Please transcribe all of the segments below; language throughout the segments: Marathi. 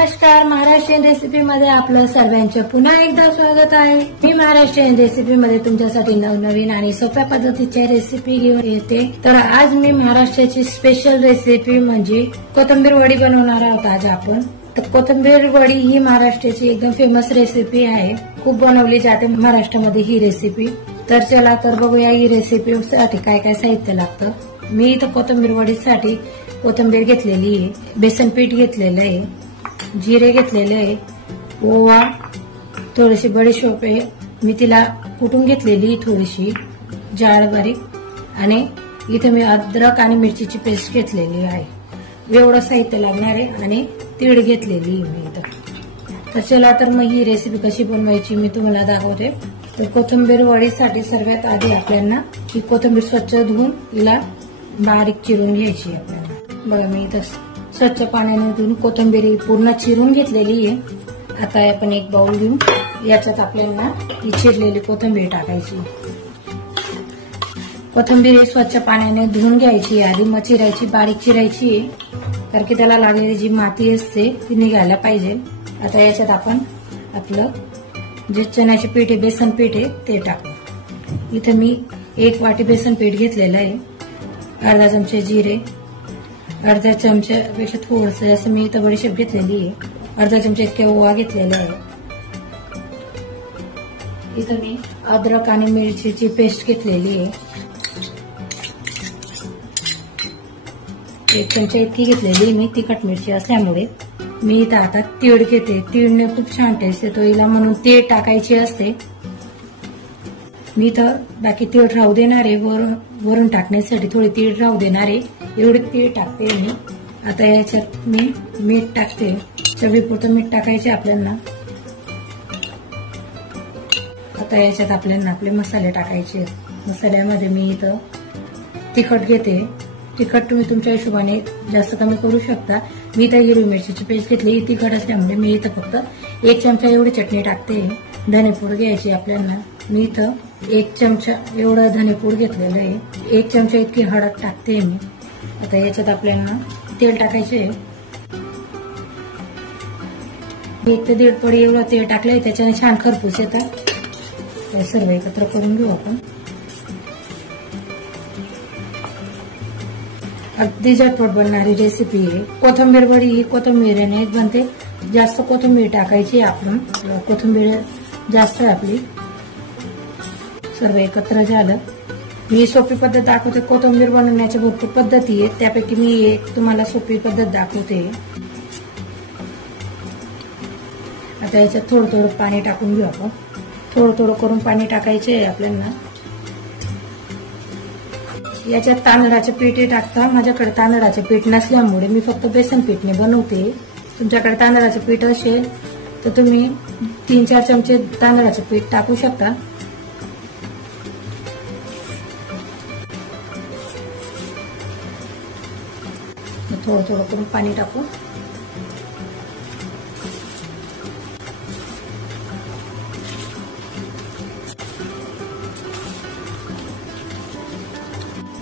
नमस्कार, महाराष्ट्रीयन रेसिपी मध्ये आपलं सर्वांचं पुन्हा एकदा स्वागत आहे। मी महाराष्ट्रीयन रेसिपी मध्ये तुमच्यासाठी नवनवीन आणि सोप्या पद्धतीच्या रेसिपी घेऊन येते। तर आज मी महाराष्ट्राची स्पेशल रेसिपी म्हणजे कोथिंबीर वडी बनवणार आहोत आज आपण। तर कोथिंबीर वडी ही महाराष्ट्राची एकदम फेमस रेसिपी आहे, खूप बनवली जाते महाराष्ट्रामध्ये ही रेसिपी। तर चला तर बघूया ही रेसिपी साठी काय काय साहित्य लागतं। मी इथं कोथिंबीर वडीसाठी कोथिंबीर घेतलेली आहे, बेसन पीठ घेतलेलं आहे, जिरे घेतलेले आहे, ओवा, थोडीशी बडीशेप आहे, मी तिला कुटून घेतलेली थोडीशी जाड बारीक, आणि इथे मी अद्रक आणि मिरचीची पेस्ट घेतलेली आहे। एवढं साहित्य लागणार आहे आणि तीळ घेतलेली मी इथं। तर चला तर मग ही रेसिपी कशी बनवायची मी तुम्हाला दाखवते। तर कोथिंबीर वडीसाठी सर्वात आधी आपल्याला ही कोथिंबीर स्वच्छ धुवून तिला बारीक चिरून घ्यायची आपल्याला। बघा मी इथं स्वच्छ पाण्याने धुवून कोथिंबीर पूर्ण चिरून घेतलेली आहे। आता आपण एक बाउल घेऊन याच्यात आपल्याला ही चिरलेली कोथिंबीर टाकायची। कोथिंबीर स्वच्छ पाण्याने धुवून घ्यायची, आधी मग चिरायची, बारीक चिरायची, कारण की त्याला लागलेली जी माती असते ती निघायला पाहिजे। आता याच्यात आपण आपलं जे चण्याचे पीठ आहे, बेसन पीठ आहे ते टाकू। इथे मी 1 वाटी बेसन पीठ घेतलेलं आहे, अर्धा चमचे जिरे, अर्धा चमच्यापेक्षा थोडंसं असं मी इथं बडीशेप घेतलेली आहे, अर्धा चमचा इतके ओवा घेतलेला आहे। इथं मी अद्रक आणि मिरचीची पेस्ट घेतलेली आहे, 1 चमचा इतकी घेतलेली मी तिखट मिरची असल्यामुळे। मी इथं आता तीळ घेते, तीळने खूप छान टेस्ट येतो हिला, म्हणून तीळ टाकायची असते। मी इथं बाकी तीळ राहू देणार आहे, वरून टाकण्यासाठी थोडी तीळ राहू देणार आहे, एवढे तीळ टाकते मी। आता याच्यात मी मीठ टाकते, चवीपुरतं मीठ टाकायचे आपल्याला। आता याच्यात आपल्याला आपले मसाले टाकायचे। मसाल्यामध्ये मी इथं तिखट घेते, तिखट तुम्ही तुमच्या हिशोबाने जास्त कमी करू शकता। मी इथं हिरवी मिरचीची पेस्ट घेतली, तिखट असल्यामुळे मी इथं फक्त 1 चमचा एवढी चटणी टाकते। धनेपूड घ्यायची आपल्याला, मी इथं 1 चमचा एवढं धनेपूड घेतलेलं आहे, 1 चमचा इतकी हळद टाकते मी। आता याच्यात आपल्याला तेल टाकायचे, 1 ते 1.5 पडी एवढं तेल टाकलंय, त्याच्याने छान खरपूस येतात। सर्व एकत्र करून घेऊ आपण। अगदी झटपट बनणारी रेसिपी आहे। कोथिंबीर वडी ही कोथिंबीरने बनते, जास्त कोथिंबीर टाकायची आपण, कोथिंबीर जास्त आहे आपली। सर्व एकत्र झालं, मी सोपी पद्धत दाखवते। कोथिंबीर बनवण्याच्या भरपूर पद्धती आहेत, त्यापैकी मी एक तुम्हाला सोपी पद्धत दाखवते। आता याच्यात थोडं थोडं पाणी टाकून घेऊ आपण, थोडं थोडं करून पाणी टाकायचे आहे आपल्याला। याच्यात तांदळाचे पीठ टाकता, माझ्याकडे तांदळाचे पीठ नसल्यामुळे मी फक्त बेसन पीठने बनवते। तुमच्याकडे तांदळाचे पीठ असेल तर तुम्ही 3-4 चमचे तांदळाचे पीठ टाकू शकता। थोडं थोडं करून पाणी टाकू।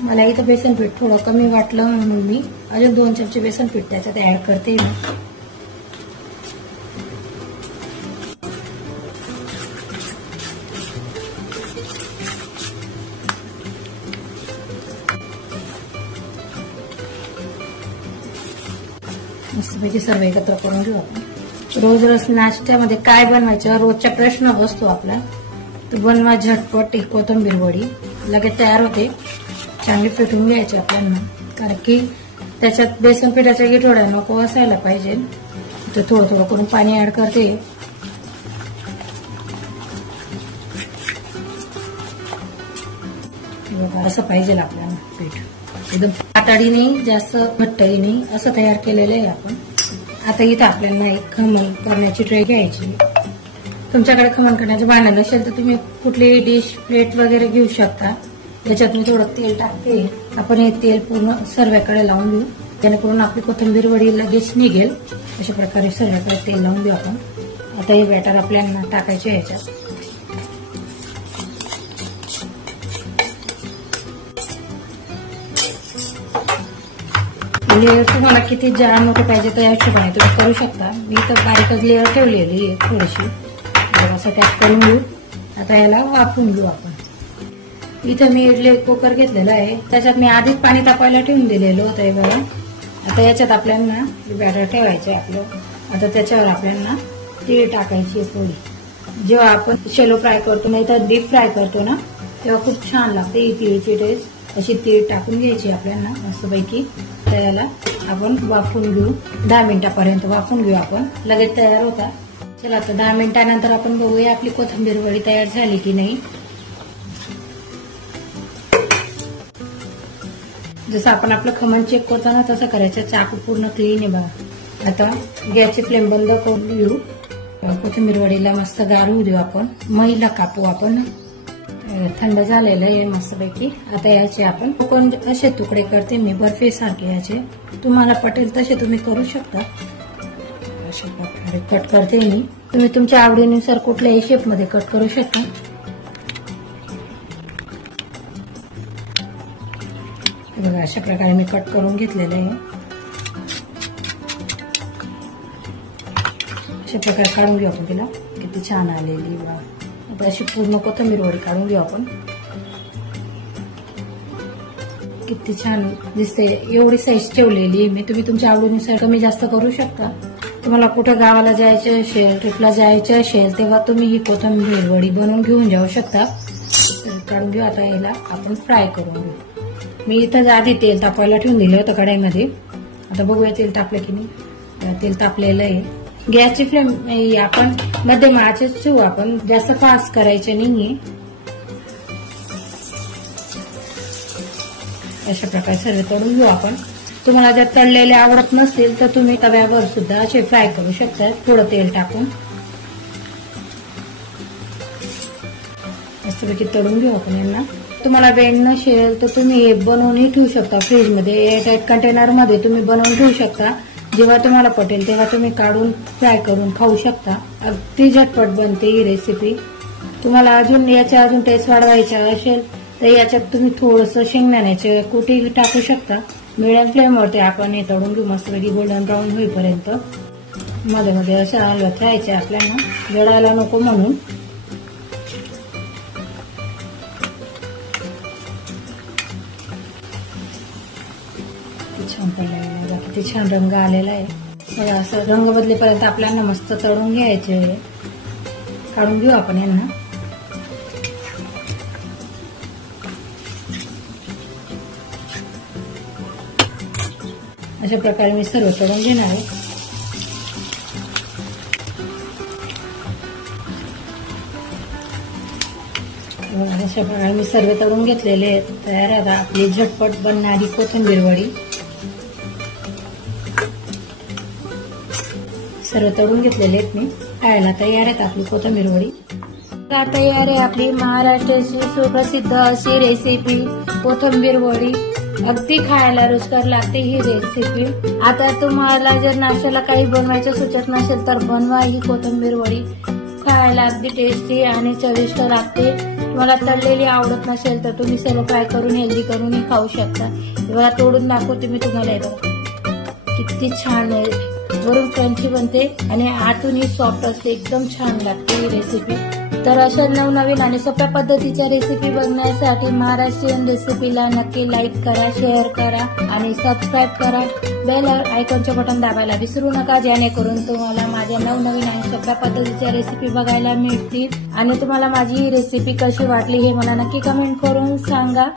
मला इथं बेसन पीठ थोडं कमी वाटलं म्हणून मी अजून 2 चमचे बेसन पीठ त्याच्यात ऍड करते। मस्तपैकी सर्व एकत्र करून घेऊ आपण। रोज नाश्त्यामध्ये काय बनवायचं रोजचा प्रश्न असतो आपला, तर बनवा झटपट ही कोथिंबीर वडी, लगेच तयार होते। चांगली फेटून घ्यायची आपल्याला, कारण की त्याच्यात बेसन पिठाचा गिठोडा नको असायला पाहिजे। तर थोडं थोडं करून पाणी ऍड करते। असं पाहिजे आपल्याला पीठ, एकदम पातळी नाही जास्त घट्टही नाही, असं तयार केलेलं आहे आपण। आता इथं आपल्याला एक खमण करण्याची ट्रे घ्यायची। तुमच्याकडे खमण करण्याचं भांडण नसेल तर तुम्ही कुठलीही डिश प्लेट वगैरे घेऊ शकता। याच्यात मी थोडं तेल टाकते, आपण हे तेल पूर्ण सर्वाकडे लावून घेऊ, जेणेकरून आपली कोथिंबीर वडी लगेच निघेल। अशा प्रकारे सर्वाकडे तेल लावून घेऊ आपण। आता हे बॅटर आपल्याला टाकायचे याच्यात। लेअर तुम्हाला किती जाड मोठे पाहिजे त्या हिशोबाने तुम्ही करू शकता. मी तर बारीकच लेअर ठेवलेली आहे थोडीशी. असं टॅप करून घेऊ. आता याला वाफवून घेऊ आपण. इथं मी इडली कुकर घेतलेला आहे. त्याच्यात मी आधीच पाणी तापायला ठेवून दिलेलं होतं हे बघा. आता याच्यात आपल्याला बॅटर ठेवायचं आहे आपलं. आता त्याच्यावर आपल्याला तीळ टाकायची आहे थोडी. जेव्हा आपण शेलो फ्राय करतो नाही तर डीप फ्राय करतो ना तेव्हा खूप छान लागते ही तीळची टेस्ट. अशी तीळ टाकून घ्यायची आपल्याला मस्तपैकी. तर याला आपण वाफवून घेऊ. 10 मिनिटापर्यंत वाफवून घेऊ आपण. लगेच तयार होता. चला आता 10 मिनिटानंतर आपण बघूया आपली कोथिंबीर वडी तयार झाली की नाही. जसं आपण आपलं खमण चेक करतो ना तसं करायचं. चाकू पूर्ण क्लीन आहे बघा. आता गॅसची फ्लेम बंद करून घेऊ. कोथिंबीर वडीला मस्त गारू देऊ आपण. महिला कापू आपण. थंड झालेलं आहे मस्तपैकी. आता याचे आपण कोण असे तुकडे करते मी बर्फी सारखे. याचे तुम्हाला पटेल तसे तुम्ही करू शकता. अशा प्रकारे कट करते मी. तुम्ही तुमच्या आवडीनुसार कुठल्याही शेपमध्ये कट करू शकता. बघा अशा प्रकारे मी कट करून घेतलेलं आहे. अशा प्रकारे काढून घेऊ आपण. तिला किती छान आलेली बघा. आता अशी पूर्ण कोथिंबीर वडी काढून घेऊ आपण. किती छान दिसते. एवढी साईज ठेवलेली मी. तुम्ही तुमच्या आवडीनुसार कमी जास्त करू शकता. तुम्हाला कुठं गावाला जायचं असेल ट्रिपला जायचं असेल तेव्हा तुम्ही ही कोथिंबीर वडी बनवून घेऊन जाऊ शकता. काढून घेऊ. आता याला आपण फ्राय करून घेऊ. मी इथं आधी तेल तापवायला ठेवून दिलं होतं कढईमध्ये. आता बघूया तेल तापलं की नाही. तेल तापलेलं आहे. गॅसची फ्लेम आपण मध्यम आचेच ठेवू आपण. जास्त फास्ट करायचे नाहीये. अशा प्रकारे सर्व करून घेऊ आपण. तुम्हाला जर तळलेले आवडत नसतील तर तुम्ही तव्यावर सुद्धा असे फ्राय करू शकता थोडं तेल टाकून. मस्तपैकी तळून घेऊ आपण यांना. तुम्हाला वेळ नसेल तर तुम्ही हे बनवूनही ठेवू शकता फ्रीजमध्ये. एअरटाईट कंटेनरमध्ये तुम्ही बनवून ठेवू शकता. जेव्हा तुम्हाला पटेल तेव्हा तुम्ही काढून फ्राय करून खाऊ शकता. अगदी झटपट बनते ही रेसिपी. तुम्हाला अजून याच्या टेस्ट वाढवायचा असेल तर याच्यात तुम्ही थोडंसं शेंगदाण्याचे कुटी टाकू शकता. मिडियम फ्लेमवरती आपण हे तळून घेऊ मस्तपैकी गोल्डन ब्राऊन होईपर्यंत. मध्ये मध्ये असं हलवत राहायचे आपल्याला जळायला नको म्हणून. छान पडलेला आहे. किती छान रंग आलेला आहे बघा. असं रंग बदलेपर्यंत आपल्याला मस्त तळून घ्यायचे. काढून घेऊ आपण यांना. अशा प्रकारे मी सर्व तळून घेणार आहे. अशा प्रकारे मी सर्व तळून घेतलेले आहेत. तयार आहे आपली झटपट बनणारी कोथिंबीर वडी. सर्व तळून घेतलेले आहेत मी. खायला तयार आहेत आपली कोथिंबीर वडी. तयार आहे आपली महाराष्ट्राची सुप्रसिद्ध अशी रेसिपी कोथिंबीर वडी. अगदी खायला रुचकर लागते ही रेसिपी. आता तुम्हाला जर नाश्त्याला काही बनवायचं सुचत नसेल तर बनवा ही कोथिंबीर वडी. खायला अगदी टेस्टी आणि चविष्ट लागते. तुम्हाला तळलेली आवडत नसेल तर तुम्ही सर्व फ्राय करून हेल्दी करूनही खाऊ शकता. बघा तोडून दाखवते मी तुम्हाला. हे बघा किती छान आहे. वरून क्रंची बनते आणि आतूनही सॉफ्ट असते. एकदम छान लागते ही रेसिपी. तर अशा नवनवीन आणि सोप्या पद्धतीच्या रेसिपी बघण्यासाठी महाराष्ट्रीयन रेसिपीला नक्की लाईक करा, शेअर करा आणि सबस्क्राईब करा. बेल आयकॉनचे बटन दाबायला विसरू नका जेणेकरून तुम्हाला माझ्या नवनवीन आणि सोप्या पद्धतीच्या रेसिपी बघायला मिळतील. आणि तुम्हाला माझी ही रेसिपी कशी वाटली हे मला नक्की कमेंट करून सांगा.